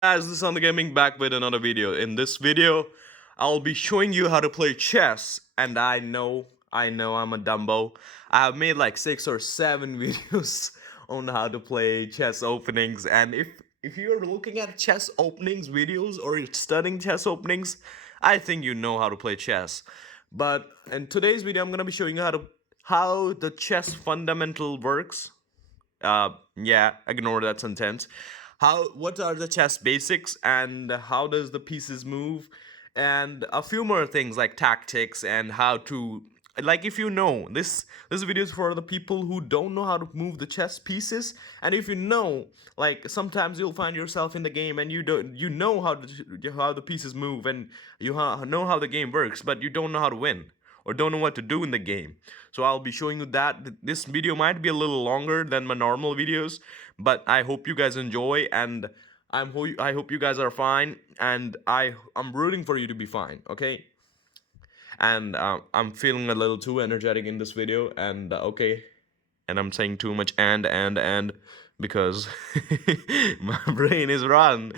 Guys, this is on the gaming back with another video. In this video, I'll be showing you how to play chess. And I know I'm a Dumbo. I have made like 6 or 7 videos on how to play chess openings. And if you're looking at chess openings videos or you're studying chess openings, I think you know how to play chess. But in today's video, I'm gonna be showing you how the chess fundamental works. Yeah, ignore that sentence. What are the chess basics and how does the pieces move? And a few more things like tactics and how to, like, if you know this video is for the people who don't know how to move the chess pieces. And if you know, like, sometimes you'll find yourself in the game and you know how the pieces move and know how the game works, but you don't know how to win or don't know what to do in the game. So I'll be showing you that. This video might be a little longer than my normal videos, but I hope you guys enjoy, and I hope you guys are fine, and I'm rooting for you to be fine, okay? And I'm feeling a little too energetic in this video, and okay, and I'm saying too much and because my brain is run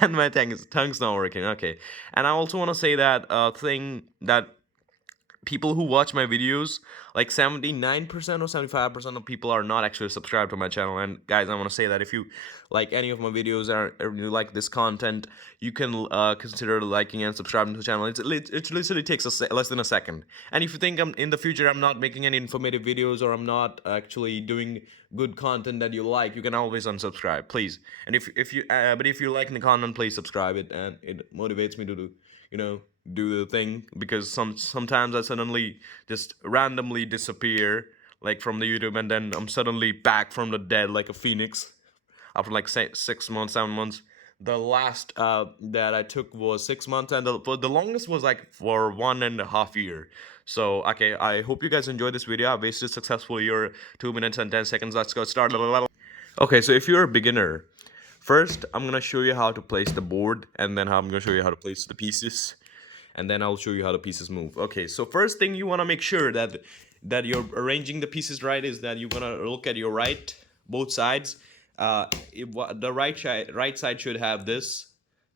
and my tongue's not working. Okay, and I also want to say that thing that people who watch my videos, like 79% or 75% of people are not actually subscribed to my channel. And guys, I want to say that if you like any of my videos or you like this content, you can consider liking and subscribing to the channel. It literally takes less than a second. And if you think in the future I'm not making any informative videos or I'm not actually doing good content that you like, you can always unsubscribe, please. And if you like the content, please subscribe it, and it motivates me to do, do the thing, because sometimes I suddenly just randomly disappear like from the YouTube, and then I'm suddenly back from the dead like a phoenix after like 6 months, 7 months. The last that I took was 6 months, and the longest was like for 1.5 years. So okay, I hope you guys enjoyed this video. I wasted successfully your 2 minutes and 10 seconds. Let's go start. Okay, so if you're a beginner, first I'm gonna show you how to place the board, and then I'm gonna show you how to place the pieces, and then I'll show you how the pieces move. Okay, so first thing you want to make sure that you're arranging the pieces right is that you're gonna look at your right, both sides. The right side should have this,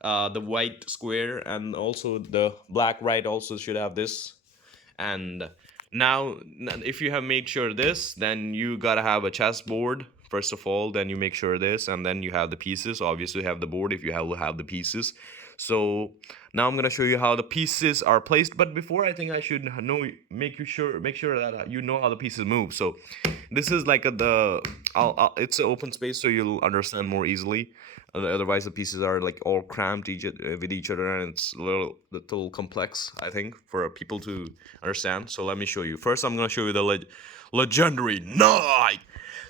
the white square, and also the black right also should have this. And now, if you have made sure this, then you gotta have a chessboard first of all. Then you make sure this, and then you have the pieces. Obviously, you have the board if you have the pieces. So now I'm gonna show you how the pieces are placed. But before, I think I should make sure that you know how the pieces move. So this is like it's an open space, so you'll understand more easily. Otherwise, the pieces are like all cramped with each other, and it's a little complex, I think, for people to understand. So let me show you. First, I'm gonna show you the legendary knight.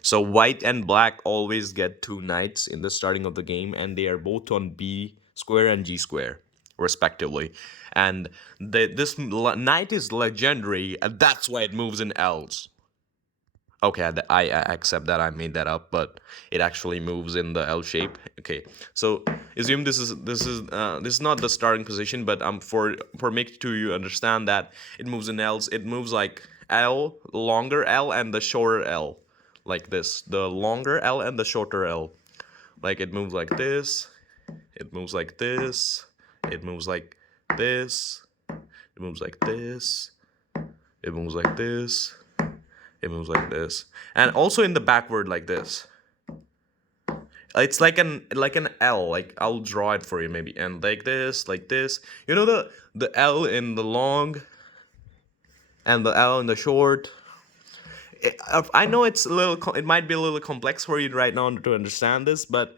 So white and black always get 2 knights in the starting of the game, and they are both on B square and G square, respectively. And this knight is legendary, and that's why it moves in L's. Okay, I accept that I made that up, but it actually moves in the L shape. Okay, so assume this is not the starting position, but for make to you understand that it moves in L's. It moves like L, longer L, and the shorter L, like this. The longer L and the shorter L, like it moves like this. It moves like this. It moves like this. It moves like this. It moves like this. It moves like this, and also in the backward like this. It's like an L. Like, I'll draw it for you maybe, and like this, like this. You know the L in the long and the L in the short. I know it might be a little complex for you right now to understand this, but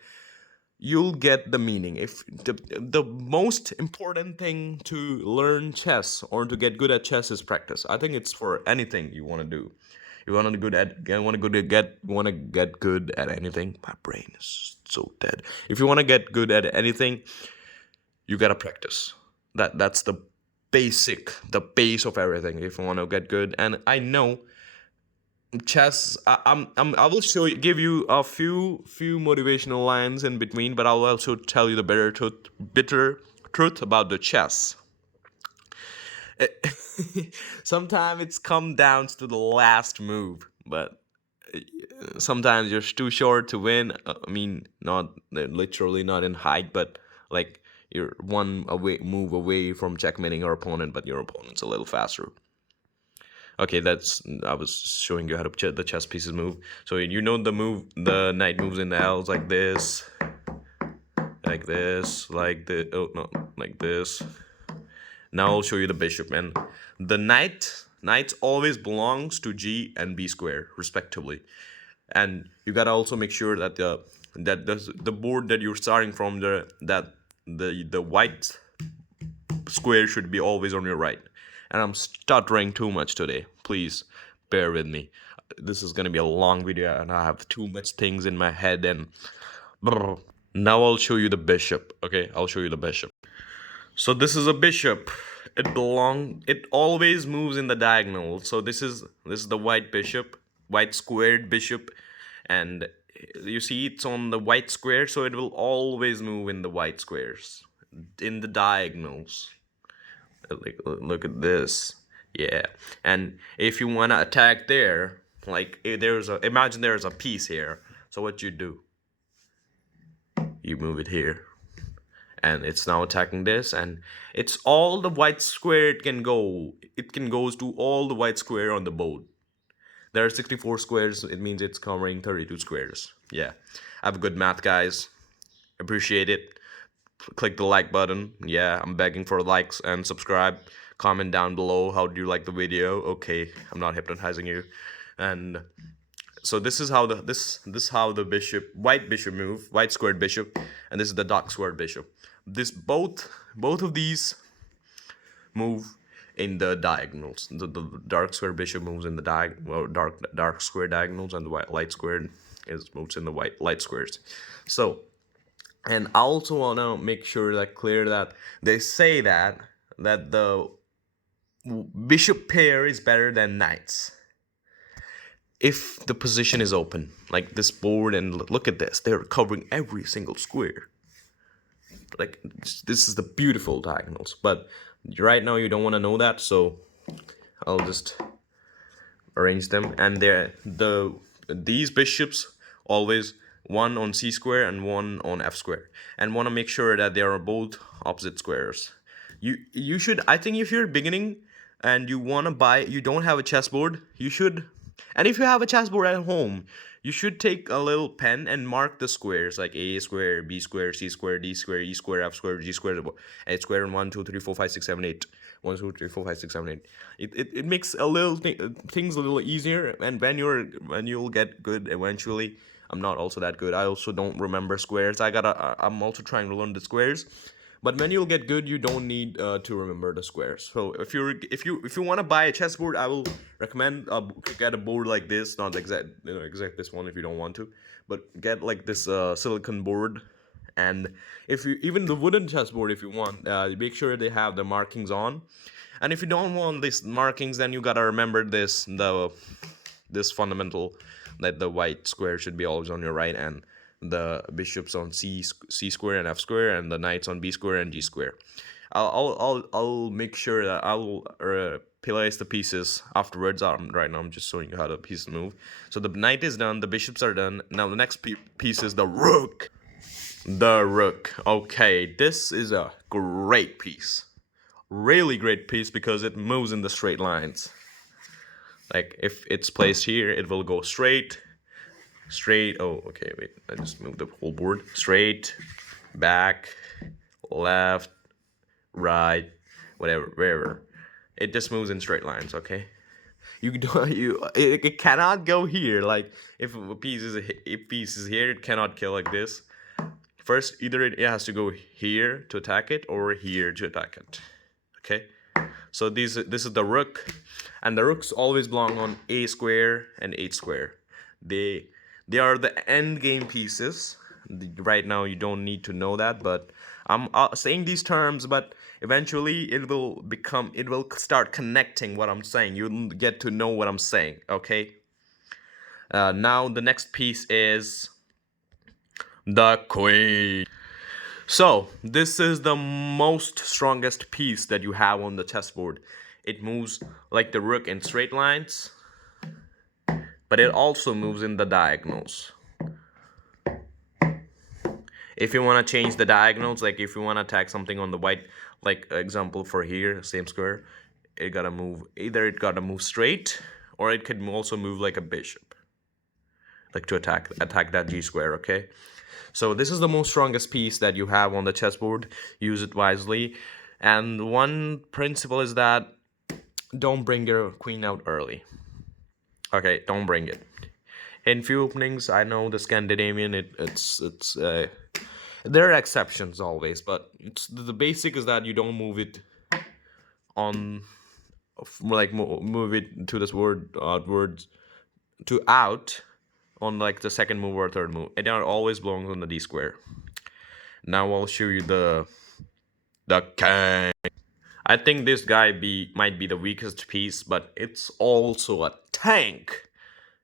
you'll get the meaning. If the most important thing to learn chess or to get good at chess is practice. I think it's for anything you want to do. You want to get good at anything. My brain is so dead. If you want to get good at anything, you gotta practice. That's the base of everything. If you want to get good, and I know chess. I will give you a few motivational lines in between, but I'll also tell you the bitter truth about the chess. Sometimes it's come down to the last move, but sometimes you're too short to win. I mean, not literally not in height, but like you're one away move away from checkmating your opponent, but your opponent's a little faster. Okay, that's I was showing you how to the chess pieces move. So you know the move, the knight moves in the L's like this, like this, like the oh no, like this. Now I'll show you the bishop, and the knight always belongs to G and B square respectively. And you gotta also make sure that the board that you're starting from, the white square should be always on your right. And I'm stuttering too much today, please bear with me. This is gonna be a long video and I have too much things in my head. And now I'll show you the bishop. Okay, I'll show you the bishop. So this is a bishop. It always moves in the diagonal. So this is the white bishop, white squared bishop, and you see it's on the white square, so it will always move in the white squares, in the diagonals. Look at this. Yeah. And if you want to attack there, like imagine there's a piece here. So what you do? You move it here. And it's now attacking this, and it's all the white square it can go. It can goes to all the white square on the board. There are 64 squares. It means it's covering 32 squares. Yeah, I have good math, guys. Appreciate it. Click the like button. Yeah, I'm begging for likes and subscribe. Comment down below how do you like the video. Okay, I'm not hypnotizing you. And so this is how the bishop, white bishop move, white squared bishop, and this is the dark squared bishop. This both of these move in the diagonals. The dark square bishop moves in the dark square diagonals, and the light squared moves in the light squares. So, and I also wanna make sure that clear that they say that the bishop pair is better than knights if the position is open, like this board. And look at this, they're covering every single square. Like this is the beautiful diagonals, but right now you don't want to know that, so I'll just arrange them. And these bishops always one on C square and one on F square, and want to make sure that they are both opposite squares. You should, I think, if you're beginning and you want to buy, you don't have a chessboard, you should, and if you have a chessboard at home, you should take a little pen and mark the squares, like A square, B square, C square, D square, E square, F square, G square, H square, and 1 2 3 4 5 6 7 8. 1 2 3 4 5 6 7 8. It makes a little things a little easier, and when you'll get good eventually. I'm not also that good. I also don't remember squares. I'm also trying to learn the squares. But when you'll get good, you don't need to remember the squares. So if you want to buy a chessboard, I will recommend get a board like this, not exact this one if you don't want to, but get like this silicon board. And if you even the wooden chessboard, if you want, make sure they have the markings on. And if you don't want these markings, then you gotta remember this fundamental, that the white square should be always on your right, and the bishops on C square and F square, and the knights on B square and G square. I'll make sure that I'll place the pieces afterwards. Right now I'm just showing you how the pieces move. So the knight is done, the bishops are done. Now the next piece is the rook. The rook. Okay, this is a great piece. Really great piece because it moves in the straight lines. Like if it's placed here, it will go straight. Oh, okay, wait. I just moved the whole board. Straight, back, left, right, whatever, wherever. It just moves in straight lines. Okay. It cannot go here. Like if a piece is here, it cannot kill like this. First, either it has to go here to attack it or here to attack it. Okay. So this is the rook, and the rooks always belong on A square and H square. They are the end game pieces. Right now you don't need to know that, but I'm saying these terms, but eventually it will start connecting what I'm saying. You'll get to know what I'm saying, okay? Now the next piece is the queen. So this is the most strongest piece that you have on the chessboard. It moves like the rook in straight lines. but it also moves in the diagonals. If you want to change the diagonals, like if you want to attack something on the white, like example for here, same square, it gotta move, either it gotta move straight, or it could also move like a bishop, like to attack that G square, okay? So this is the most strongest piece that you have on the chessboard. Use it wisely. And one principle is that don't bring your queen out early. Okay, don't bring it. In few openings, I know the Scandinavian, it's there are exceptions always, but it's the basic is that you don't move it on, like move it to this word outwards to out on like the second move or third move. It always belongs on the D square. Now I'll show you the king. I think this guy might be the weakest piece, but it's also a tank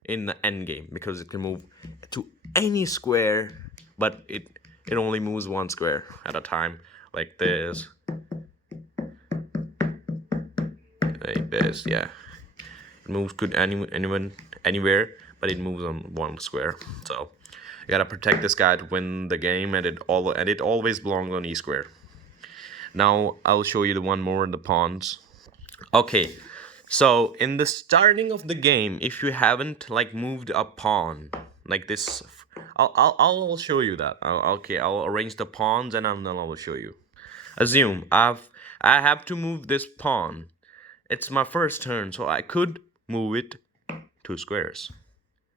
in the endgame because it can move to any square, but it only moves one square at a time, like this, yeah. It moves good anywhere, but it moves on one square. So you gotta protect this guy to win the game, and it always belongs on E square. Now I'll show you the one more, the pawns. Okay, so in the starting of the game, if you haven't like moved a pawn like this, I'll show you that. I'll arrange the pawns and then I will show you. Assume I have to move this pawn. It's my first turn, so I could move it 2 squares.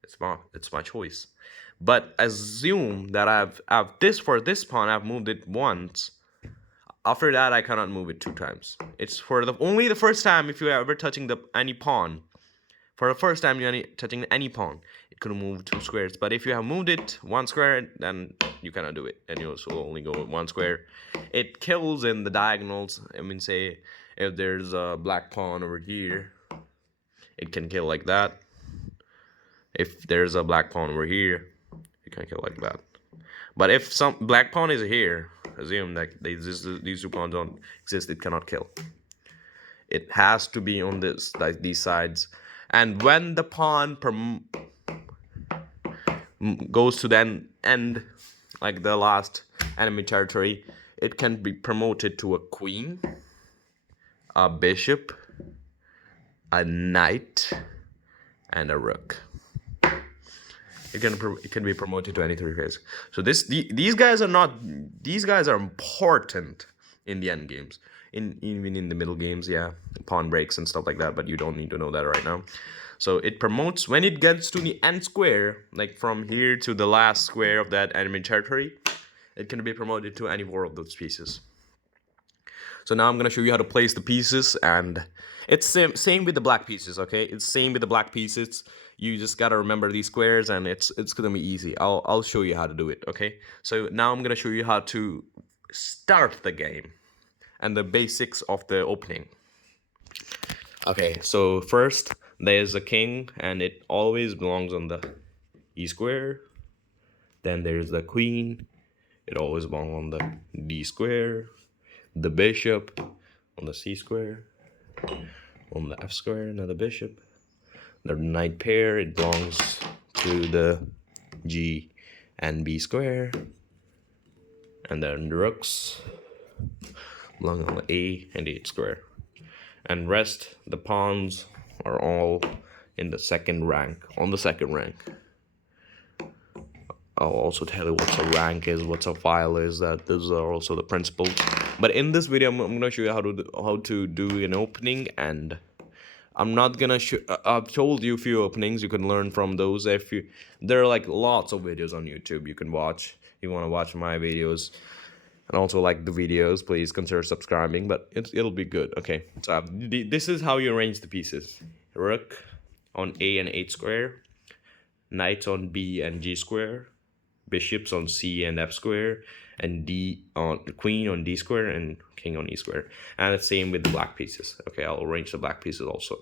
It's my choice. But assume that I've for this pawn I've moved it once. After that, I cannot move it 2 times. It's for only the first time. If you're ever touching any pawn, for the first time you're touching any pawn, it could move 2 squares. But if you have moved it 1 square, then you cannot do it, and you also only go 1 square. It kills in the diagonals. I mean, say if there's a black pawn over here, it can kill like that. If there's a black pawn over here, it can kill like that. But if some black pawn is here, assume that these 2 pawns don't exist, it cannot kill. It has to be on this, like these sides. And when the pawn goes to the end, like the last enemy territory, it can be promoted to a queen, a bishop, a knight, and a rook. It can be promoted to any 3 phases. So these guys are important in the end games. Even in the middle games, yeah, pawn breaks and stuff like that, but you don't need to know that right now. So it promotes when it gets to the end square, like from here to the last square of that enemy territory, it can be promoted to any 4 of those pieces. So now I'm gonna show you how to place the pieces, and it's same with the black pieces, okay? It's same with the black pieces. You just gotta remember these squares, and it's gonna be easy. I'll show you how to do it, okay? So now I'm gonna show you how to start the game and the basics of the opening. Okay, so first there's a king, and it always belongs on the E square. Then there's the queen. It always belongs on the D square. The bishop on the C square. On the F square, another bishop. The knight pair, it belongs to the G and B square. And then the rooks belong on the A and H square. And rest, the pawns are all in the second rank, on the second rank. I'll also tell you what a rank is, what a file is, that those are also the principles. But in this video, I'm going to show you how to do an opening, and I'm not gonna I've told you a few openings. You can learn from those. There are like lots of videos on YouTube you can watch. If you want to watch my videos and also like the videos, please consider subscribing. But it'll be good. Okay, so this is how you arrange the pieces: rook on A and H square, knight on B and G square, bishops on C and F square, and queen on D square, and king on E square. And the same with the black pieces. Okay, I'll arrange the black pieces also.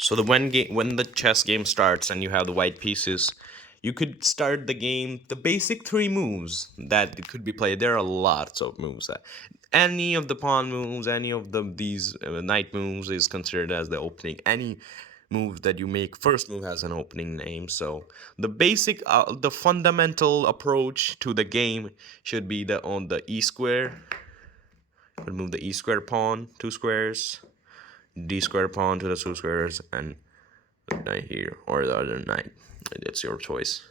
So when the chess game starts and you have the white pieces, you could start the game, the basic 3 moves that could be played. There are lots of moves that any of the pawn moves, any of these knight moves is considered as the opening. Any move that you make, first move has an opening name. So the basic, the fundamental approach to the game should be the on the E square. Remove the E square pawn, 2 squares, D square pawn to the 2 squares, and the knight here or the other knight. It's your choice.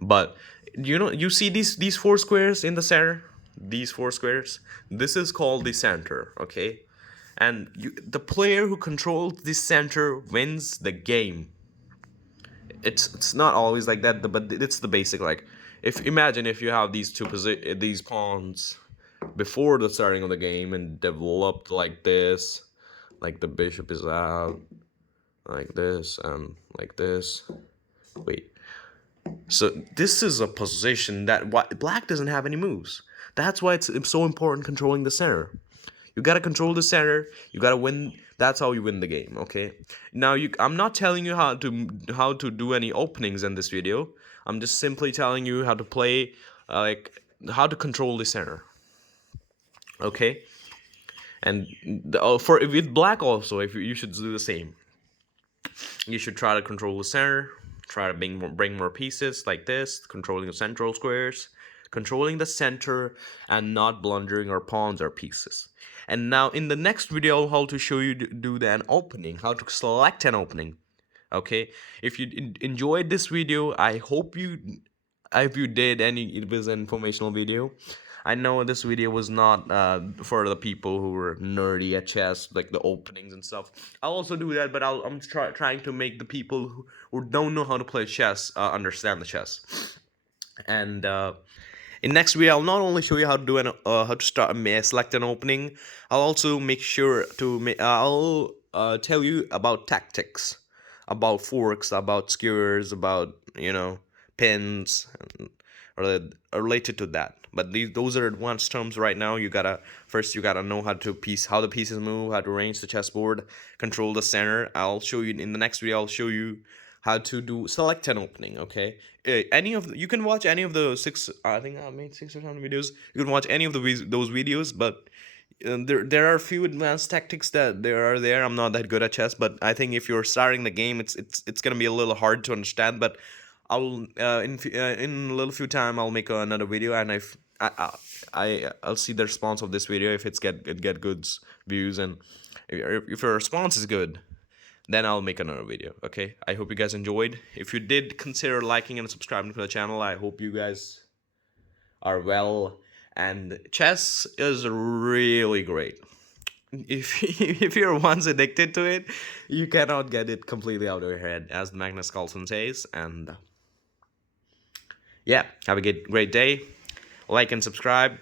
But you see these 4 squares in the center. These 4 squares. This is called the center. Okay, and the player who controls this center wins the game. It's not always like that, but it's the basic. Like, if imagine if you have these pawns before the starting of the game and developed like this, like the bishop is out, like this and like this. Wait. So this is a position that black doesn't have any moves. That's why it's so important controlling the center. You gotta control the center. You gotta win. That's how you win the game. Okay. Now I'm not telling you how to do any openings in this video. I'm just simply telling you how to play, like how to control the center. Okay. And for with black also, if you should do the same. You should try to control the center. Try to bring more pieces like this, controlling the central squares, controlling the center, and not blundering our pawns or pieces. And now in the next video, how to show you do an opening, how to select an opening. Okay, if you enjoyed this video, I hope you, if you did, it was an informational video. I know this video was not for the people who were nerdy at chess, like the openings and stuff. I'll also do that, but I'm trying to make the people who don't know how to play chess understand the chess. And in next video, I'll not only show you how to do how to select an opening. I'll also make sure to I'll tell you about tactics, about forks, about skewers, about pins, and related to that. But those are advanced terms right now. You gotta know how the pieces move, how to arrange the chessboard, control the center. I'll show you in the next video. I'll show you how to select an opening. Okay, you can watch any of the six. I think I made 6 or 7 videos. You can watch any of those videos, but there are a few advanced tactics that are there. I'm not that good at chess, but I think if you're starting the game, it's gonna be a little hard to understand. But I'll in a little few time I'll make another video, and I'll see the response of this video. If it get good views, and if your response is good, then I'll make another video. Okay, I hope you guys enjoyed. If you did, consider liking and subscribing to the channel. I hope you guys are well, and chess is really great. If if you're once addicted to it, you cannot get it completely out of your head, as Magnus Carlsen says. And yeah, have a great day. Like and subscribe.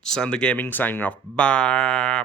Sun the Gaming signing off. Bye.